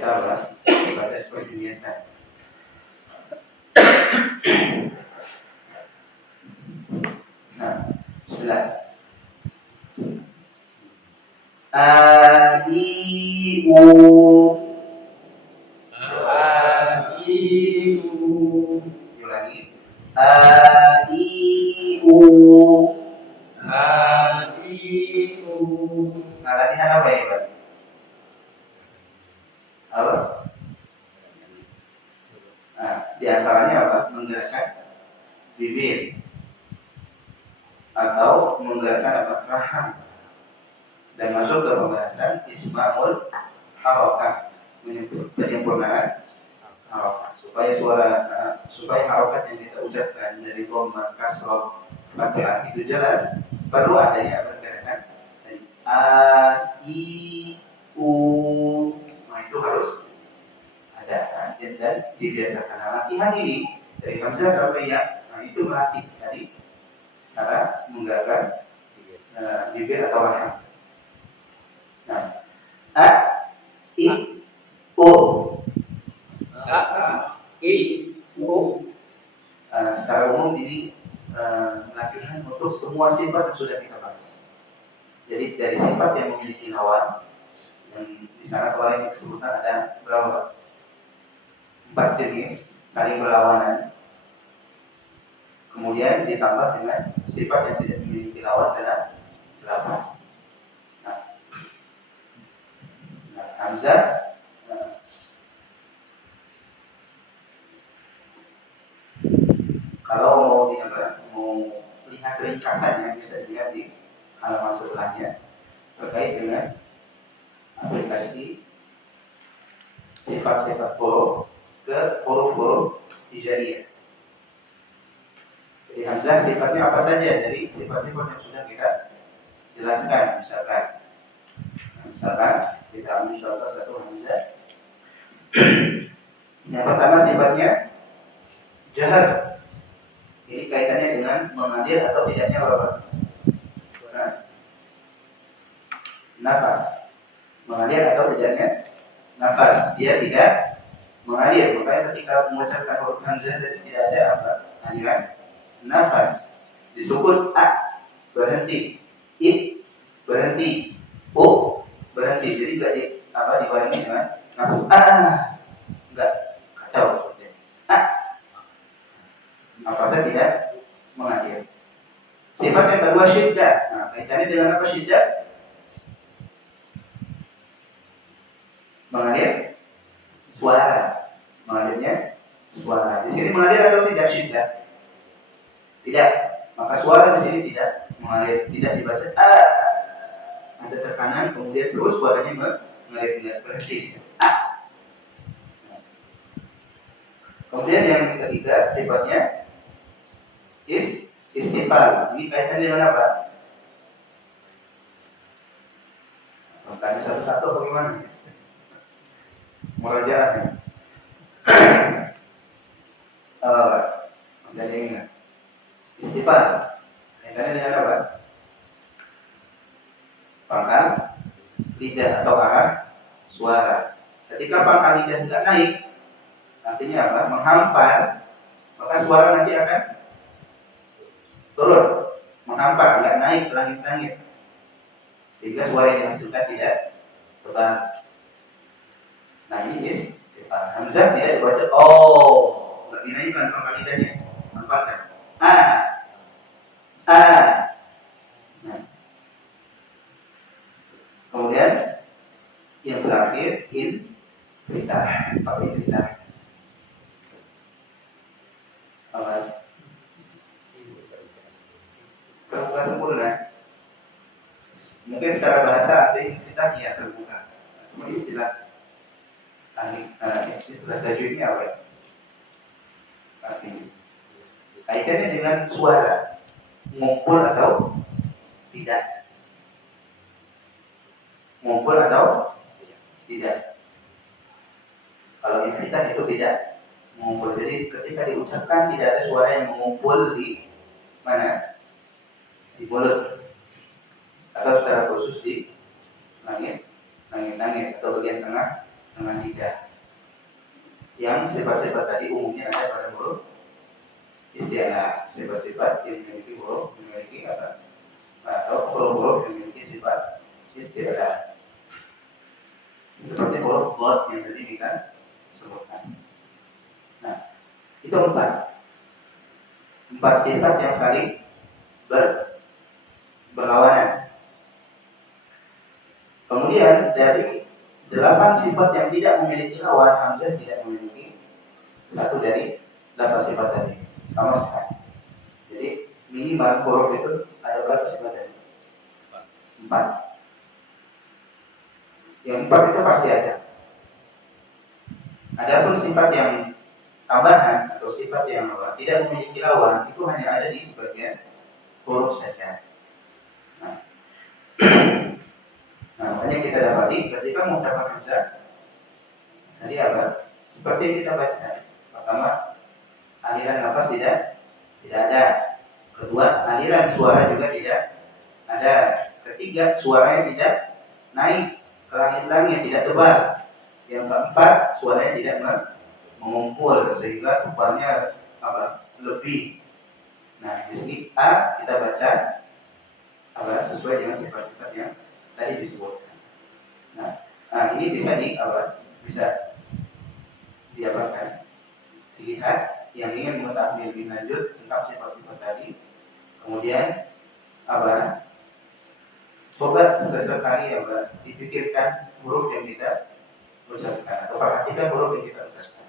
kita baca seperti biasa. Nah, bismillah. A-I-U. Ulangi. A-I-U. Nah, latihan apa ya, Pak? Apa? Nah, di antaranya apa? Menggerakkan bibir atau menggerakkan apa? Rahang. Dan masuk ke pembahasan isma'ul harokat, penyempurnaan harokat, supaya harokat yang kita ucapkan dari dhamma, kasrah, fathah itu jelas, perlu adanya pergerakan dari a, i, u. Nah, itu harus ada dan dibiasakan. Nah, latihan ini dari hamzah sampai ya, nah itu melatih sekali cara menggerakkan bibir atau rahang. Nah, a, i, u. Secara umum ini latihan untuk semua sifat yang sudah kita bahas. Jadi dari sifat yang memiliki lawan, yang di sana kemarin disebutkan ada berapa? 4 jenis saling berlawanan. Kemudian ditambah dengan sifat yang tidak memiliki lawan adalah 8. Hamzah kalau mau lihat ringkasannya bisa dilihat di halaman sebelahnya terkait dengan aplikasi sifat-sifat huruf ke huruf-huruf hijaiyah. Jadi hamzah sifatnya apa saja dari sifat-sifat yang sudah kita jelaskan. Misalkan kita ambil contoh satu hamzah. Yang pertama sifatnya jahar. Ini kaitannya dengan mengalir atau tidaknya apa? Nafas. Mengalir atau tidaknya nafas. Dia tidak mengalir. Makanya ketika mengucapkan huruf hamzah jadi tidak ada apa? Aliran nafas. Disukun a berhenti, i berhenti, o berhenti. Jadi tidak dibarengi dengan nafas enggak kacau. Nafasnya tidak mengalir. Sifat yang kedua syiddah. Nah, kaitannya dengan apa syiddah? Mengalir suara. Mengalirnya suara. Di sini mengalir atau tidak syiddah? Tidak. Maka suara di sini tidak mengalir, tidak dibaca ada tekanan kemudian terus suaranya mengalir berhenti. Kemudian yang ketiga sifatnya istifal. Ini kaitannya dengan apa? Tanya satu-satu bagaimana? Murajaahnya. Masih ada yang ingat? Istifal. Kaitannya dengan apa? Pangkal lidah atau arah suara. Ketika pangkal lidah tidak naik, artinya apa? Menghampar, maka suara nanti akan turun, menghampar, tidak naik ke langit-langit, sehingga suara yang dihasilkan tidak tebal. Nah ini hamzah tidak dibaca nggak dinaikkan pangkal lidahnya, hamparkan Nah. Kemudian yang terakhir infitah. Apa infitah? Terbuka sempurna. Mungkin secara bahasa arti infitah terbuka. Cuma istilah tajwidnya apa ya? Artinya kaitannya dengan suara ngumpul atau tidak. Ngumpul atau tidak. Kalau infitah itu tidak mengumpul. Jadi ketika diucapkan tidak ada suara yang mengumpul di mana? Di mulut. Atau secara khusus di langit atau bagian tengah dengan lidah. Yang sifat-sifat tadi umumnya ada pada huruf isti'la, sifat-sifat yang memiliki apa? Atau huruf-huruf yang memiliki sifat isti'la. Seperti huruf dhad yang tadi kita sebutkan. Nah, itu empat sifat yang saling berlawanan. Kemudian dari 8 sifat yang tidak memiliki lawan, hamzah tidak memiliki satu dari 8 sifat tadi sama sekali. Jadi minimal huruf itu ada berapa sifat tadi? 4. Yang 4 itu pasti ada. Adapun sifat yang tambahan atau sifat yang tidak memiliki lawan itu hanya ada di sebagian huruf saja. Nah, makanya kita dapati ketika mengucapkan hamzah tadi apa? Seperti yang kita baca. Pertama, aliran nafas tidak ada. Kedua, aliran suara juga tidak ada. Ketiga, suaranya tidak naik ke langit-langit, tidak tebal. Yang keempat, suaranya tidak mengumpul sehingga tebalnya apa? Lebih. Nah, di sini A kita baca apa? Sesuai dengan sifat-sifat yang tadi disebutkan. Nah, ini bisa bisa diapakan? Dilihat yang ingin mengetahui lebih lanjut tentang sifat-sifat tadi. Kemudian apa? Coba sekali dipikirkan huruf yang kita ucapkan atau perhatikan huruf yang kita ucapkan.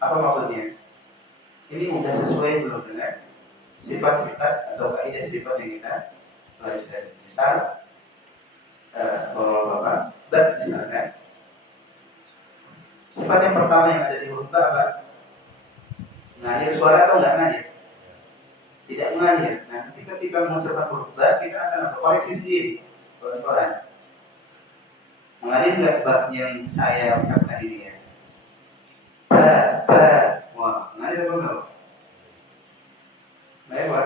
Apa maksudnya? Ini sudah sesuai belum dengan sifat-sifat atau kaidah sifat yang kita pelajari. Misal, Bapak, misalkan sifat yang pertama yang ada di huruf ba apa? Ngalir suara atau enggak ngalir? Tidak mengalir. Nah, ketika kita mengucapkan huruf ba, kita akan koreksi sendiri pelan-pelan. Mengalir enggak bab yang saya ucapkan ini ya? Ba. Wah, ngalir apa enggak? Ngalir apa?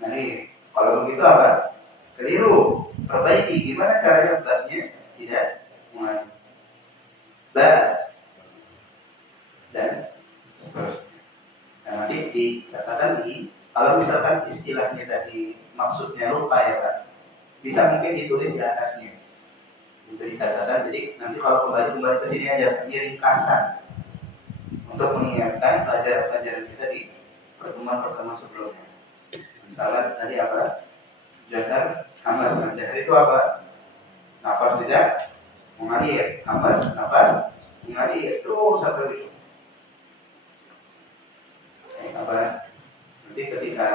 Ngalir. Kalau begitu apa? Keliru. Perbaiki. Gimana caranya babnya tidak mengalir? Ba dan seterusnya. Nah, nanti dikatakan kalau misalkan istilahnya tadi maksudnya lupa ya Pak, bisa mungkin ditulis di atasnya. Untuk catatan. Jadi nanti kalau kembali ke sini aja ini ringkasan untuk mengingatkan pelajaran-pelajaran kita di pertemuan sebelumnya. Misalnya tadi apa? Jazar hamas. Jazar itu apa? Nafas tidak mengalir. Hamas nafas mengalir. Terus satu itu. Nanti ketika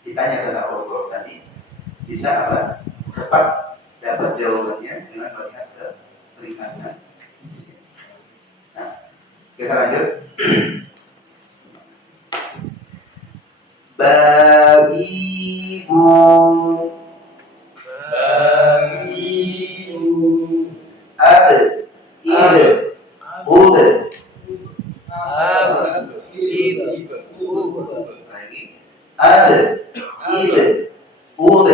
ditanya tentang huruf tadi bisa cepat dapat jawabannya dengan melihat ke ringkasan. Nah, kita lanjut. Bagimu ad id ud lagi ad id ud.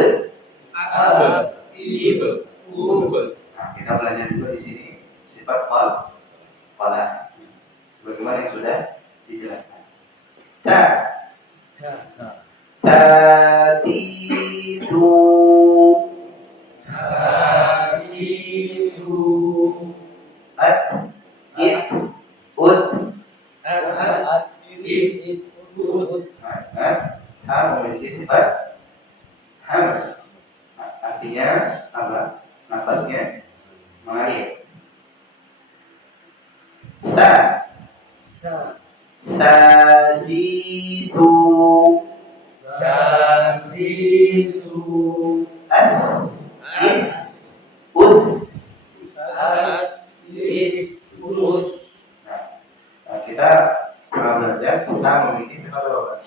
Nah, kita belajar juga di sini sifat qala sebagaimana yang sudah dijelaskan. Tatidu at it ud ha memiliki sifat hamas. Artinya apa? Nafasnya mengalir. Sajisu us. Nah, kita pernah belajar kita memiliki sifat apa?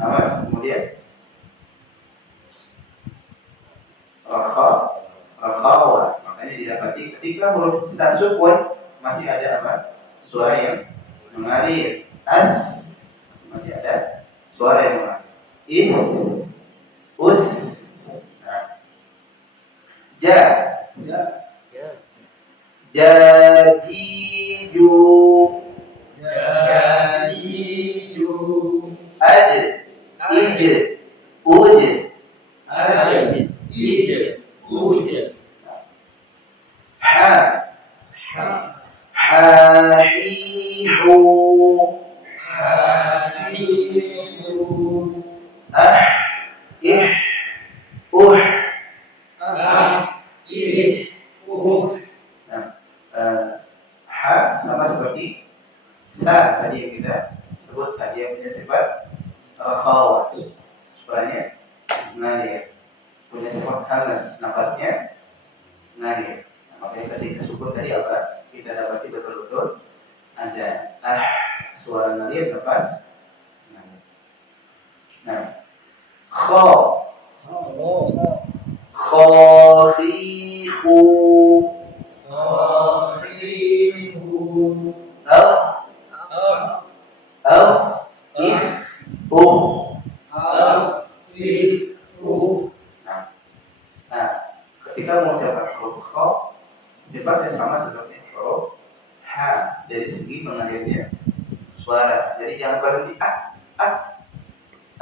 Awas, kemudian rakhawa. Makanya didapati ketika huruf kita sukun masih ada apa? Suara yang mengalir. Masih ada suara yang mengalir. Us. Nah. Ja. Jadiju. Aj. Ij. Uj. Ha. Hahihu. Ah. Ih. Nah, ha sama seperti ta tadi yang kita sebut tadi yang punya sifat khawat. Suaranya ngalir. Punya sifat halus, nafasnya ngalir. Nah, makanya ketika sukun tadi apa? Kita dapati betul-betul ada suara ngalir, nafas ngalir. Nah, kho khorihu Al ih Nah, ketika mengucapkan huruf kha, sifatnya sama seperti huruf ha dari segi mengalirnya suara. Jadi jangan berhenti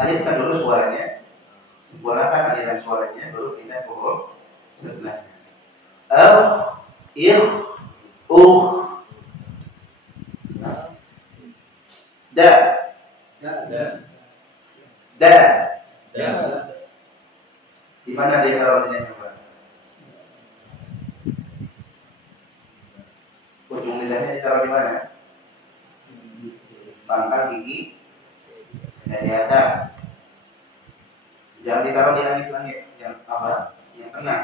alirkan dulu suaranya, sempurnakan aliran suaranya, baru kita huruf setelahnya. Al ih Da. Di mana dia taruhnya coba? Ujung lidahnya ditaruh di mana? Pangkal gigi dari atas. Jangan ditaruh di langit-langit, yang apa? Yang tengah.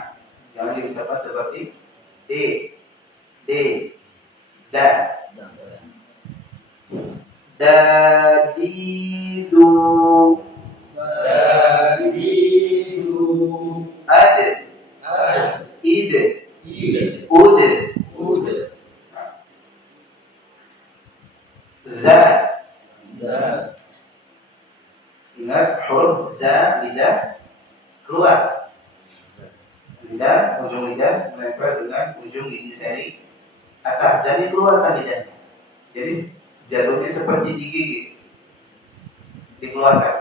Jangan diucapkan seperti D, da. Dadidu. Ad. Id. Ud. Za. Ingat huruf za lidah keluar. Lidah, ujung lidah menempel dengan ujung gigi seri atas dan dikeluarkan lidahnya. Jadi jatuhnya seperti digigit, dikeluarkan.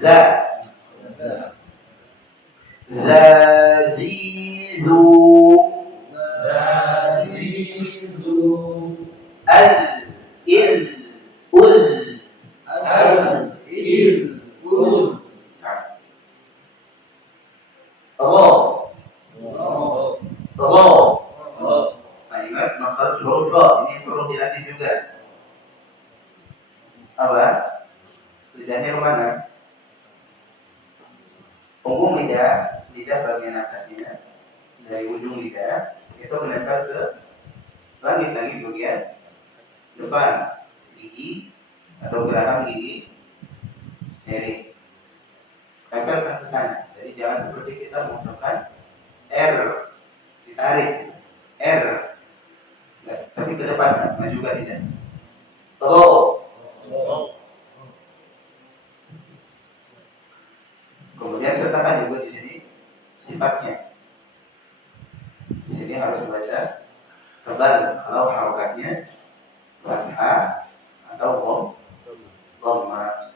Za. Zadidu. Al il ul Ro. Nah, ingat makhraj huruf ro ini perlu dilatih juga. Apa? Lidahnya kemana? Punggung lidah bagian atasnya dari ujung lidah itu menempel ke langit bagian depan gigi atau geraham gigi seri. Tempelkan ke sana. Jadi jangan seperti kita mengucapkan R, ditarik R, nah, tapi ke depan majukan lidah. Ro. Kemudian sertakan juga di sini sifatnya. Di sini harus membaca tebal kalau harokatnya fathah atau dhamma.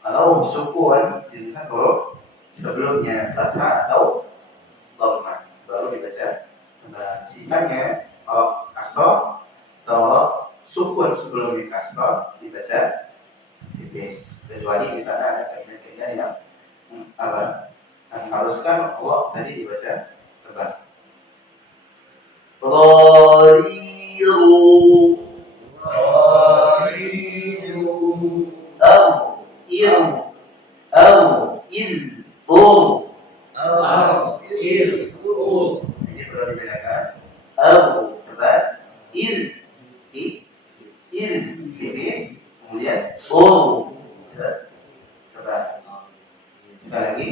Kalau sukun dengan huruf sebelumnya fathah atau dhamma baru dibaca tebal. Sisanya kalau kasroh atau sukun sebelumnya kasroh dibaca tipis. Kecuali di sana ada kaidah-kaidah yang haruskan Allah tadi dibaca tebal. Ghariru ini perlu dibedakan. Tebal, tipis, kemudian tebal. Sekali lagi,